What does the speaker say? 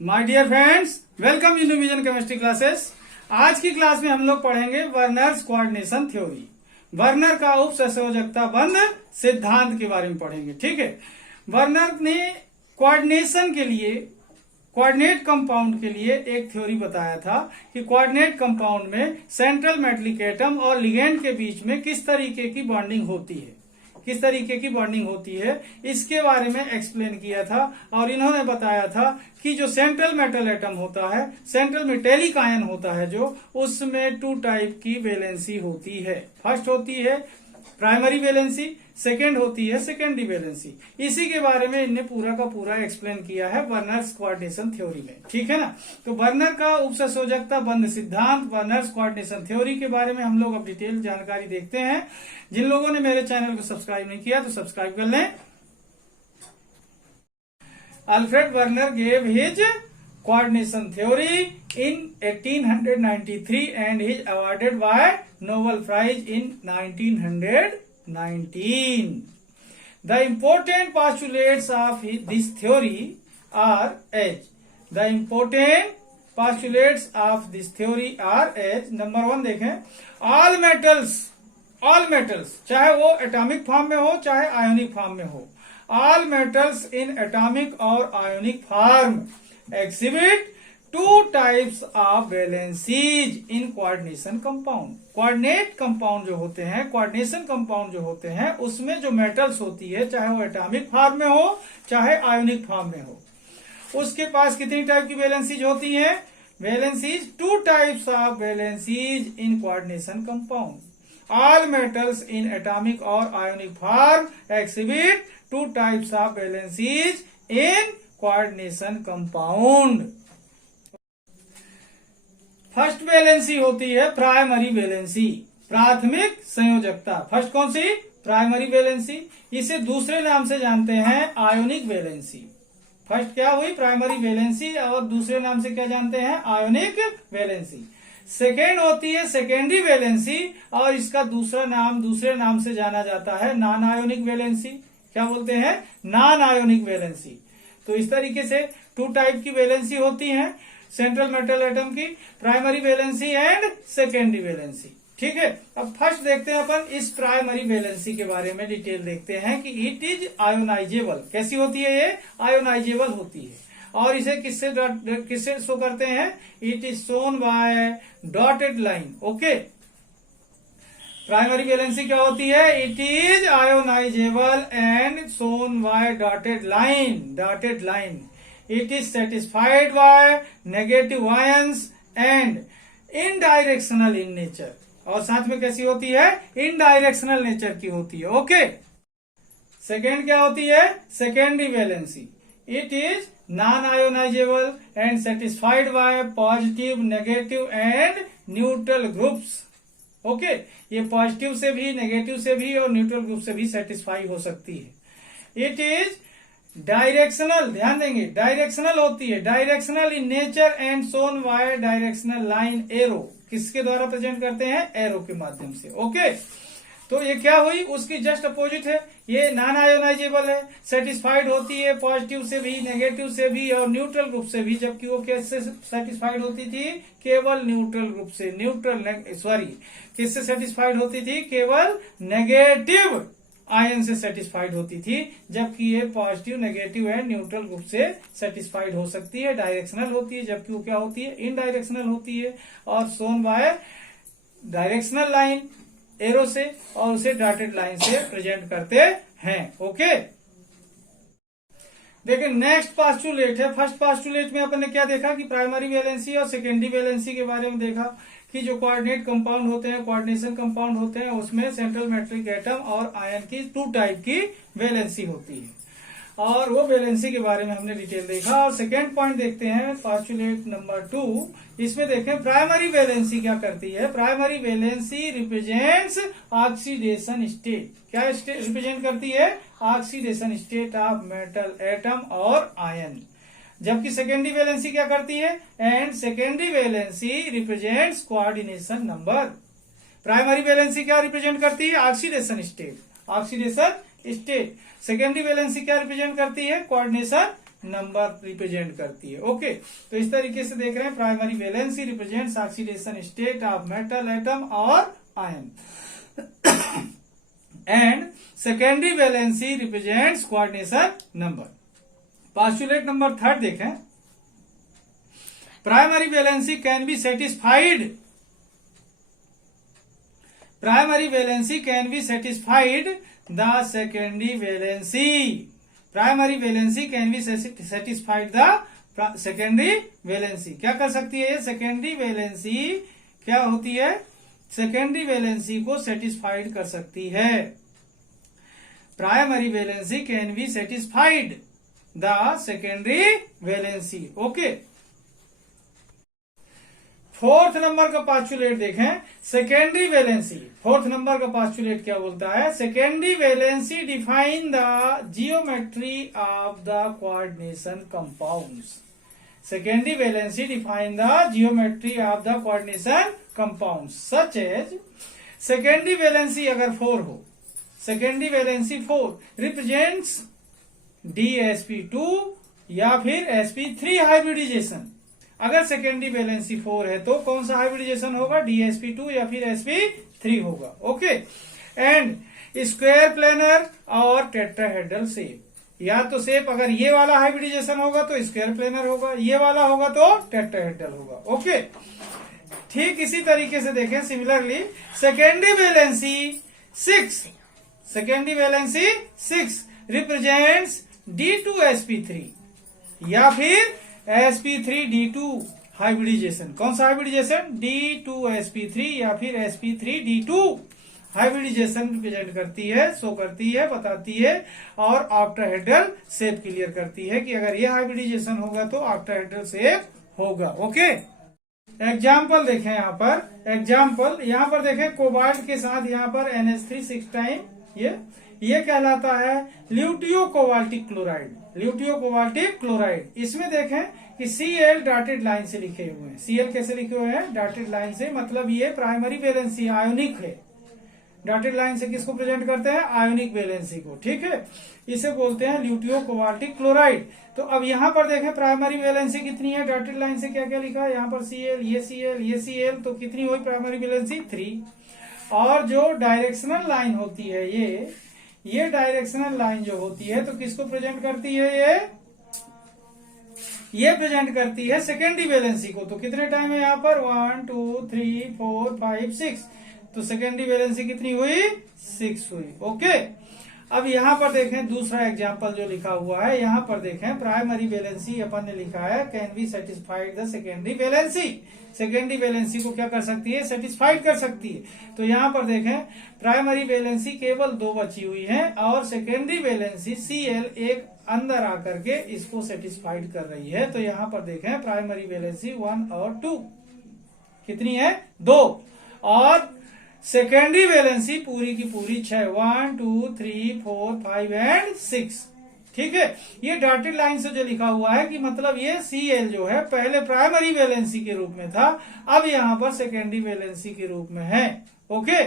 My dear friends, welcome in Vision chemistry classes. आज की class में हम लोग पढ़ेंगे वर्नर्स कोऑर्डिनेशन थ्योरी। वर्नर का उप संयोजकता बंध सिद्धांत के बारे में पढ़ेंगे। ठीक है, वर्नर ने कोऑर्डिनेशन के लिए, कोऑर्डिनेट कंपाउंड के लिए एक थ्योरी बताया था कि कोऑर्डिनेट कंपाउंड में सेंट्रल मेटलिक एटम और लिगेंड के बीच में किस तरीके की बॉन्डिंग होती है, किस तरीके की बॉन्डिंग होती है, इसके बारे में एक्सप्लेन किया था। और इन्होंने बताया था कि जो सेंट्रल मेटल एटम होता है, सेंट्रल मेटेलिक आयन होता है जो, उसमें टू टाइप की वैलेंसी होती है। फर्स्ट होती है प्राइमरी वैलेंसी, सेकेंड होती है सेकेंडरी वैलेंसी। इसी के बारे में इनने पूरा का पूरा एक्सप्लेन किया है वर्नर्स कोऑर्डिनेशन थ्योरी में। ठीक है ना। तो वर्नर का उपसंयोजकता बंध सिद्धांत, वर्नर्स कोऑर्डिनेशन थ्योरी के बारे में हम लोग अब डिटेल जानकारी देखते हैं। जिन लोगों ने मेरे चैनल को सब्सक्राइब नहीं किया तो सब्सक्राइब कर लें। Alfred Werner gave his coordination theory in 1893 and is awarded by Nobel Prize in 1919. The important postulates of this theory are as the important postulates of this theory are as number 1 देखें, all metals चाहे वो atomic form में हो चाहे ionic form में हो, all metals in atomic और ionic form exhibit two types of valencies in coordination compound. Coordinate compound जो होते हैं, कोऑर्डिनेशन कंपाउंड जो होते हैं, उसमें जो मेटल्स होती है, चाहे वो एटॉमिक फॉर्म में हो चाहे आयोनिक फॉर्म में हो, उसके पास कितनी टाइप की वैलेंसीज होती हैं? Valencies, two types of valencies in coordination compound. All metals in atomic और ionic form exhibit two types of valencies in coordination compound. First valency होती है प्राइमरी वैलेंसी, प्राथमिक संयोजकता. फर्स्ट कौन सी? Primary valency. इसे दूसरे नाम से जानते हैं आयोनिक वैलेंसी. फर्स्ट क्या हुई? प्राइमरी वैलेंसी, और दूसरे नाम से क्या जानते हैं? Ionic valency. सेकेंड होती है सेकेंडरी वैलेंसी, और इसका दूसरे नाम से जाना जाता है नॉन आयोनिक वैलेंसी. क्या बोलते हैं? Non ionic valency. तो इस तरीके से टू टाइप की वैलेंसी होती हैं सेंट्रल मेटल एटम की, primary valency and secondary valency. ठीक है, अब फर्स्ट देखते हैं अपन इस प्राइमरी वैलेंसी के बारे में डिटेल देखते हैं कि इट इज आयोनाइजेबल. कैसी होती है ये? आयोनाइजेबल होती है. और इसे किससे शो करते हैं? It is shown by dotted line. Okay, primary valency क्या होती है? It is ionisable and shown by dotted line. Dotted line. It is satisfied by negative ions and indirectional in nature. और साथ में कैसी होती है? इनडायरेक्शनल नेचर की होती है. ओके. सेकेंड क्या होती है? Secondary valency. It is non ionisable and satisfied by positive, negative and neutral groups. Okay, ये पॉजिटिव से भी, नेगेटिव से भी और न्यूट्रल ग्रुप से भी सेटिस्फाई हो सकती है. इट इज डायरेक्शनल, ध्यान देंगे, डायरेक्शनल होती है. Directional in nature and shown bye directional line arrow. किसके द्वारा प्रेजेंट करते हैं? एरो के माध्यम से. ओके, तो ये क्या हुई? उसकी जस्ट अपोजिट है. ये नॉन आयोनाइजेबल है, सेटिस्फाइड होती है पॉजिटिव से भी, नेगेटिव से भी और न्यूट्रल ग्रुप से भी. जबकि वो कैसे सेटिस्फाइड होती थी? केवल न्यूट्रल ग्रुप से. किससे सेटिस्फाइड होती थी? केवल नेगेटिव आयन से सेटिस्फाइड होती थी. जबकि ये positive, negative and neutral group से सेटिस्फाइड हो सकती है. डायरेक्शनल होती है, जबकि वो क्या होती है? इनडायरेक्शनल होती है. और shown by directional line arrow से, और उसे डॉटेड लाइन से प्रेजेंट करते हैं. ओके, देखिए नेक्स्ट पास्टुलेट है. फर्स्ट पास्टुलेट में अपन ने क्या देखा कि प्राइमरी वैलेंसी और सेकेंडरी वैलेंसी के बारे में देखा कि जो कोऑर्डिनेट कंपाउंड होते हैं, कोऑर्डिनेशन कंपाउंड होते हैं, उसमें सेंट्रल मेटलिक एटम और आयन की टू टाइप की वैलेंसी होती है. और वो वैलेंसी के बारे में हमने डिटेल देखा. और सेकेंड पॉइंट देखते हैं पास्टुलेट नंबर 2. इसमें देखें प्राइमरी वैलेंसी क्या करती है. Primary valency represents oxidation state. क्या रिप्रेजेंट करती है? Oxidation state of metal atom और आयन. जबकि सेकेंडरी वैलेंसी क्या करती है? And secondary valency represents coordination number. Primary valency क्या रिप्रेजेंट करती है? Oxidation state. Oxidation state. Secondary valency क्या रिप्रेजेंट करती है? कोऑर्डिनेशन नंबर रिप्रेजेंट करती है। ओके, तो इस तरीके से देख रहे हैं primary valency represents oxidation state of metal atom और ion and secondary valency represents coordination number. Postulate number 3 देखें, primary valency can be satisfied, primary valency can be satisfied the secondary valency, primary valency can be satisfied the secondary valency. क्या कर सकती है ये secondary valency, क्या होती है, secondary valency को सेटिस्फाइड कर सकती है। Primary valency can be satisfied the secondary valency. Okay, 4th number का पोस्टुलेट देखें, सेकेंडरी वैलेंसी। 4th नंबर का पोस्टुलेट क्या बोलता है, secondary valency define the geometry of the coordination compounds, secondary valency define the geometry of the coordination compounds such as, secondary valency अगर 4 हो, secondary valency 4 represents DsP2 या फिर sp3 hybridisation. अगर secondary valency 4 है तो कौन सा हाइब्रिडाइजेशन होगा, DsP2 या फिर sp3 होगा। ओके, एंड स्क्वायर प्लेनर और टेट्राहेड्रल शेप, या तो शेप अगर ये वाला हाइब्रिडाइजेशन होगा तो स्क्वायर प्लेनर होगा, ये वाला होगा तो टेट्राहेड्रल होगा। ओके, ठीक इसी तरीके से देखें similarly secondary valency 6, secondary valency 6 represents D2sp3 या फिर sp3d2 हाइब्रिडाइजेशन। कौन सा हाइब्रिडाइजेशन, D2sp3 या फिर sp3d2 हाइब्रिडाइजेशन रिप्रेजेंट करती है, शो करती है, बताती है और ऑक्टाहेड्रल शेप क्लियर करती है कि अगर ये हाइब्रिडाइजेशन होगा तो ऑक्टाहेड्रल शेप होगा। ओके, एग्जाम्पल देखें यहाँ पर, एग्जाम्पल यहाँ पर देखें कोबाल्ट के साथ यहाँ पर NH3 6 टाइम, ये कहलाता है ल्यूटियो कोबाल्टिक क्लोराइड, ल्यूटियो कोबाल्टिक क्लोराइड। इसमें देखें कि Cl डॉटेड लाइन से लिखे हुए हैं, Cl कैसे लिखे हुए हैं, डॉटेड लाइन से, मतलब ये प्राइमरी वैलेंसी आयोनिक है। डॉटेड लाइन से किसको प्रेजेंट करते हैं, आयोनिक वैलेंसी को, ठीक है, इसे बोलते हैं ल्यूटियो कोबाल्टिक क्लोराइड। तो अब यहाँ पर देखें प्राइमरी वैलेंसी कितनी है, डॉटेड लाइन से क्या क्या लिखा है, यहाँ पर Cl, ये Cl, ये Cl, तो कितनी हुई प्राइमरी वैलेंसी 3। और जो डायरेक्शनल लाइन होती है ये डायरेक्शनल लाइन जो होती है तो किसको प्रेजेंट करती है, ये प्रेजेंट करती है सेकेंडरी वैलेंसी को। तो कितने टाइम है यहाँ पर 1 2 3 4 5 6, तो सेकेंडरी वैलेंसी कितनी हुई, 6 हुई। ओके, अब यहाँ पर देखें दूसरा एग्जांपल जो लिखा हुआ है, यहाँ पर देखें प्राइमरी वैलेंसी अपन ने लिखा है can be satisfied the secondary valency, secondary valency को क्या कर सकती है, सेटिस्फाइड कर सकती है। तो यहाँ पर देखें प्राइमरी वैलेंसी केवल 2 बची हुई है और सेकेंडरी वैलेंसी Cl एक अंदर आकर के इसको सेटिस्फाइड कर रही है। तो यहाँ पर देखें प्राइमरी वैलेंसी 1 और 2 कितनी है, 2, और सेकेंडरी वैलेंसी पूरी की पूरी 6, 1 2 3 4 5 एंड 6, ठीक है। ये डॉटेड लाइन से जो लिखा हुआ है कि मतलब ये Cl जो है पहले प्राइमरी वैलेंसी के रूप में था, अब यहाँ पर सेकेंडरी वैलेंसी के रूप में है। ओके,